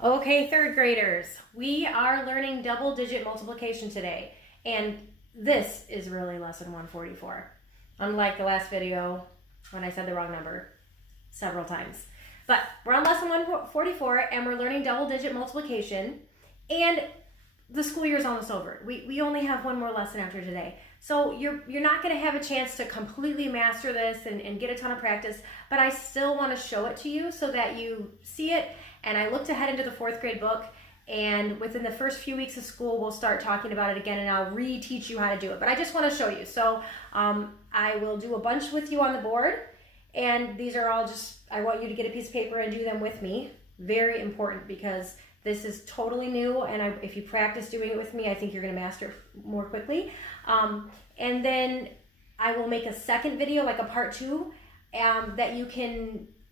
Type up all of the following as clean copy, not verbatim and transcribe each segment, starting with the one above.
Okay, third graders, we are learning double digit multiplication today, and this is really lesson 144, unlike the last video when I said the wrong number several times. But we're on lesson 144 and we're learning double digit multiplication, and the school year is almost over. We only have one more lesson after today. So you're not going to have a chance to completely master this and get a ton of practice, but I still want to show it to you so that you see it. And I looked ahead into the fourth grade book, and within the first few weeks of school, we'll start talking about it again, and I'll re-teach you how to do it. But I just want to show you. So I will do a bunch with you on the board, and these are all just, I want you to get a piece of paper and do them with me. Very important, because this is totally new, and if you practice doing it with me, I think you're going to master it more quickly. And then I will make a second video, like a part 2,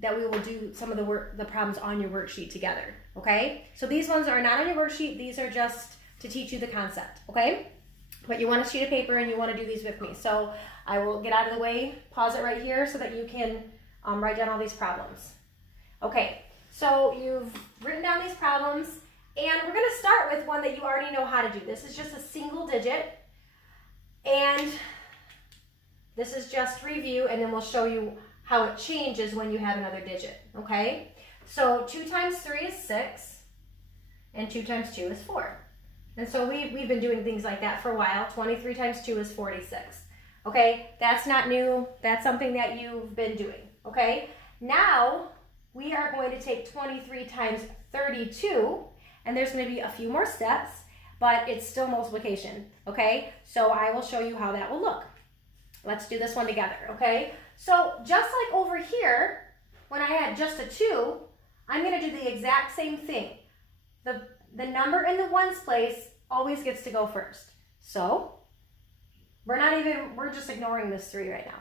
that we will do some of the problems on your worksheet together, okay? So these ones are not on your worksheet, these are just to teach you the concept, okay? But you want a sheet of paper and you want to do these with me. So I will get out of the way, pause it right here so that you can write down all these problems. Okay, so you've written down these problems, and we're gonna start with one that you already know how to do. This is just a single digit, and this is just review, and then we'll show you how it changes when you have another digit, okay? So 2 times 3 is 6, and 2 times 2 is 4. And so we've been doing things like that for a while. 23 times 2 is 46, okay? That's not new, that's something that you've been doing, okay? Now, we are going to take 23 times 32, and there's gonna be a few more steps, but it's still multiplication, okay? So I will show you how that will look. Let's do this one together, okay? So just like over here, when I had just a 2, I'm going to do the exact same thing. The number in the ones place always gets to go first. So we're just ignoring this 3 right now.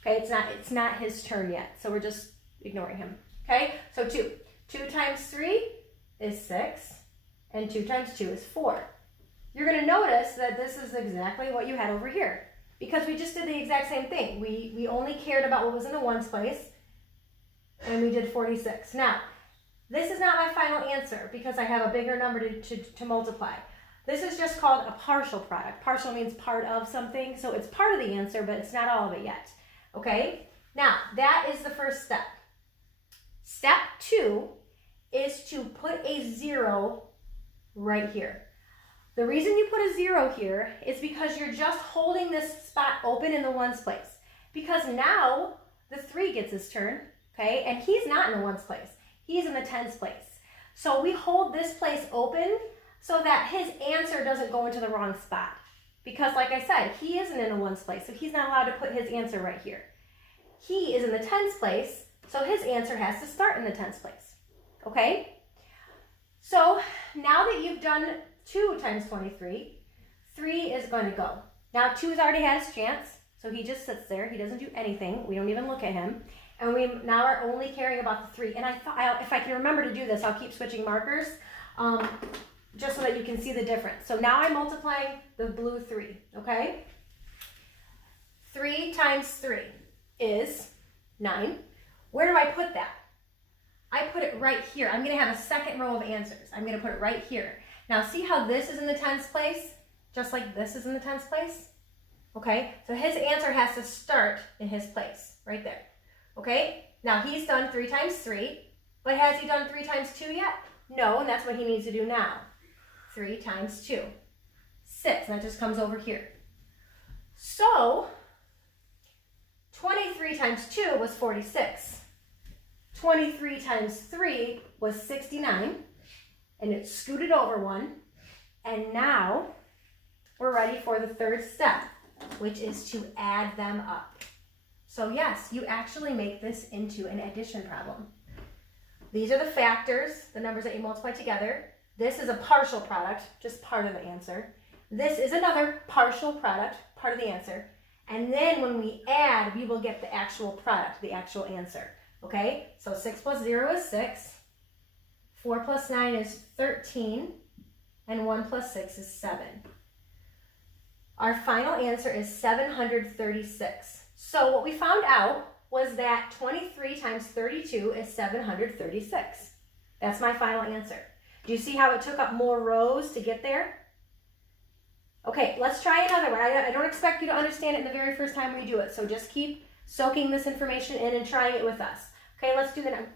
Okay, it's not his turn yet, so we're just ignoring him. Okay, so 2. 2 times 3 is 6, and 2 times 2 is 4. You're going to notice that this is exactly what you had over here, because we just did the exact same thing. We only cared about what was in the ones place, and we did 46. Now, this is not my final answer because I have a bigger number to multiply. This is just called a partial product. Partial means part of something, so it's part of the answer, but it's not all of it yet. Okay? Now, that is the first step. Step 2 is to put a 0 right here. The reason you put a 0 here is because you're just holding this spot open in the ones place. Because now the 3 gets his turn, okay? And he's not in the ones place. He's in the tens place. So we hold this place open so that his answer doesn't go into the wrong spot. Because like I said, he isn't in the ones place, so he's not allowed to put his answer right here. He is in the tens place, so his answer has to start in the tens place, okay? So now that you've done 2 times 23, 3 is going to go. Now 2's already had his chance, so he just sits there. He doesn't do anything. We don't even look at him. And we now are only caring about the 3. And I thought, if I can remember to do this, I'll keep switching markers just so that you can see the difference. So now I'm multiplying the blue 3, okay? 3 times 3 is 9. Where do I put that? I put it right here. I'm going to have a second row of answers. I'm going to put it right here. Now see how this is in the tens place, just like this is in the tens place? Okay, so his answer has to start in his place, right there. Okay, now he's done 3 times 3, but has he done 3 times 2 yet? No, and that's what he needs to do now. 3 times 2, 6, and that just comes over here. So, 23 times 2 was 46. 23 times 3 was 69. And it scooted over 1, and now we're ready for the third step, which is to add them up. So yes, you actually make this into an addition problem. These are the factors, the numbers that you multiply together. This is a partial product, just part of the answer. This is another partial product, part of the answer. And then when we add, we will get the actual product, the actual answer. Okay, so 6 plus 0 is 6. 4 plus 9 is 13, and 1 plus 6 is 7. Our final answer is 736. So what we found out was that 23 times 32 is 736. That's my final answer. Do you see how it took up more rows to get there? Okay, let's try another one. I don't expect you to understand it the very first time we do it, so just keep soaking this information in and trying it with us. Okay, let's do the next.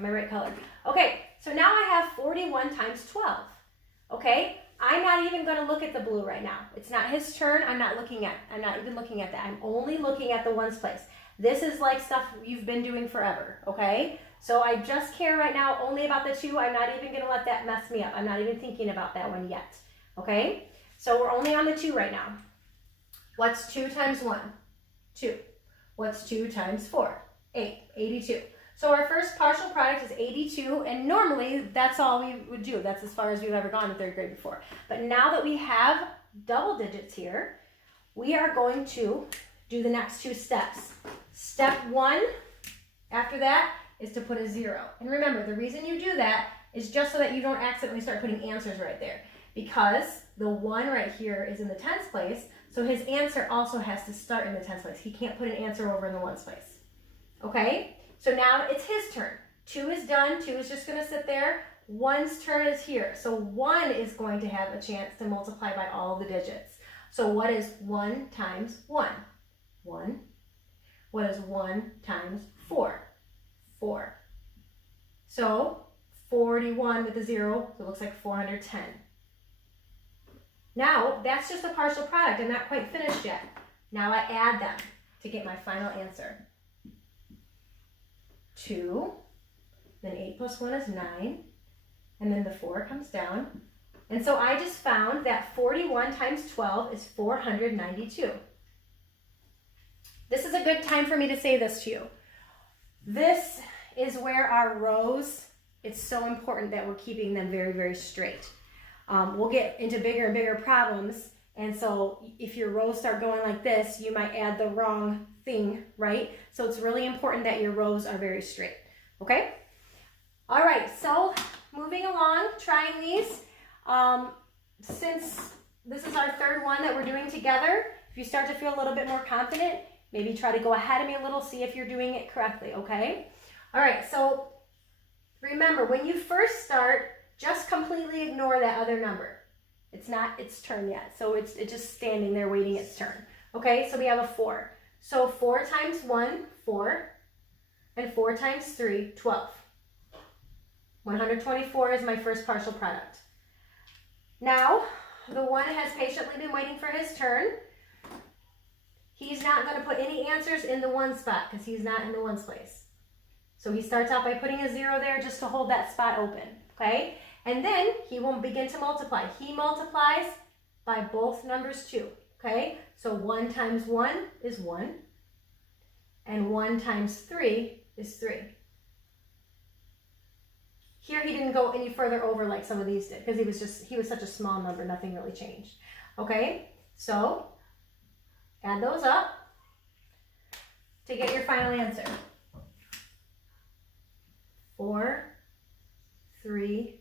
My right color. Okay, so now I have 41 times 12. Okay, I'm not even going to look at the blue right now. It's not his turn. I'm not even looking at that. I'm only looking at the ones place. This is like stuff you've been doing forever, okay? So I just care right now only about the 2. I'm not even going to let that mess me up. I'm not even thinking about that one yet, okay? So we're only on the 2 right now. What's 2 times 1? 2. What's 2 times 4? 8. 82. So our first partial product is 82, and normally that's all we would do. That's as far as we've ever gone in 3rd grade before. But now that we have double digits here, we are going to do the next 2 steps. Step 1, after that, is to put a 0. And remember, the reason you do that is just so that you don't accidentally start putting answers right there. Because the 1 right here is in the tens place, so his answer also has to start in the tens place. He can't put an answer over in the ones place. Okay? So now it's his turn. 2 is done. 2 is just going to sit there. 1's turn is here. So 1 is going to have a chance to multiply by all the digits. So what is 1 times 1? 1. What is 1 times 4? 4. So 41 with a 0, so it looks like 410. Now, that's just a partial product. I'm not quite finished yet. Now I add them to get my final answer. 2, then 8 plus 1 is 9, and then the 4 comes down. And so I just found that 41 times 12 is 492. This is a good time for me to say this to you. This is where our rows, it's so important that we're keeping them very, very straight. We'll get into bigger and bigger problems, and so if your rows start going like this, you might add the wrong thing, right? So it's really important that your rows are very straight, okay? All right, so moving along, trying these. Since this is our 3rd one that we're doing together, if you start to feel a little bit more confident, maybe try to go ahead of me a little, see if you're doing it correctly, okay? All right, so remember, when you first start, just completely ignore that other number. It's not its turn yet, so it's just standing there waiting its turn. Okay, so we have a 4. So 4 times 1, 4, and 4 times 3, 12. 124 is my first partial product. Now, the 1 has patiently been waiting for his turn. He's not going to put any answers in the 1 spot because he's not in the ones place. So he starts out by putting a 0 there just to hold that spot open, okay? And then he will begin to multiply. He multiplies by both numbers too, okay? So 1 times 1 is 1, and 1 times 3 is 3. Here he didn't go any further over like some of these did because he was such a small number, nothing really changed. Okay, so add those up to get your final answer. 4, 3,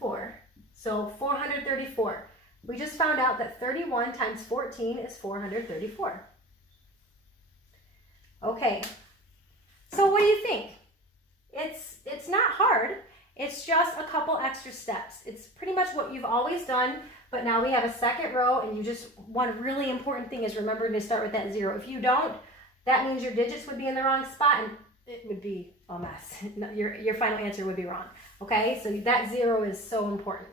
4. So 434. We just found out that 31 times 14 is 434. Okay, so what do you think? It's not hard. It's just a couple extra steps. It's pretty much what you've always done, but now we have a second row, and you just, one really important thing is remembering to start with that 0. If you don't, that means your digits would be in the wrong spot, and it would be a mess. Your final answer would be wrong. Okay, so that 0 is so important.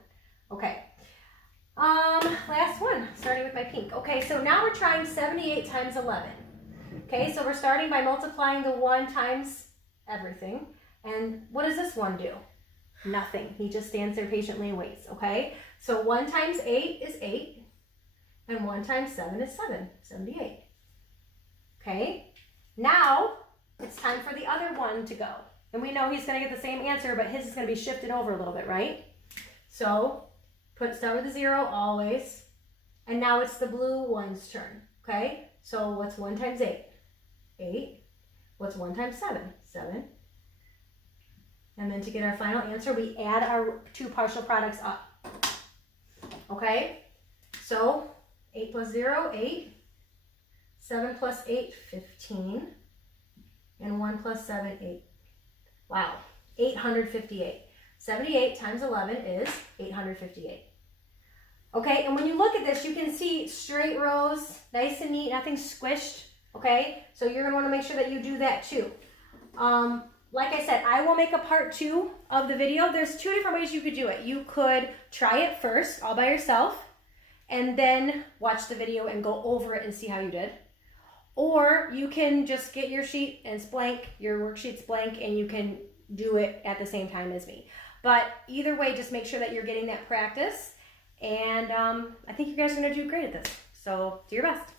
Okay, last one, starting with my pink. Okay, so now we're trying 78 times 11. Okay, so we're starting by multiplying the 1 times everything. And what does this one do? Nothing. He just stands there patiently and waits, okay? So 1 times 8 is 8, and 1 times 7 is 7, 78. Okay, now it's time for the other one to go. And we know he's going to get the same answer, but his is going to be shifted over a little bit, right? So start with a 0 always. And now it's the blue one's turn, okay? So what's 1 times 8? 8. What's 1 times 7? 7. And then to get our final answer, we add our 2 partial products up. Okay? So 8 plus 0, 8. 7 plus 8, 15. And 1 plus 7, 8. Wow, 858. 78 times 11 is 858. Okay, and when you look at this, you can see straight rows, nice and neat, nothing squished. Okay, so you're gonna wanna make sure that you do that too. Like I said, I will make a part 2 of the video. There's 2 different ways you could do it. You could try it first, all by yourself, and then watch the video and go over it and see how you did. Or you can just get your sheet and it's blank, your worksheet's blank, and you can do it at the same time as me. But either way, just make sure that you're getting that practice. And I think you guys are gonna do great at this. So do your best.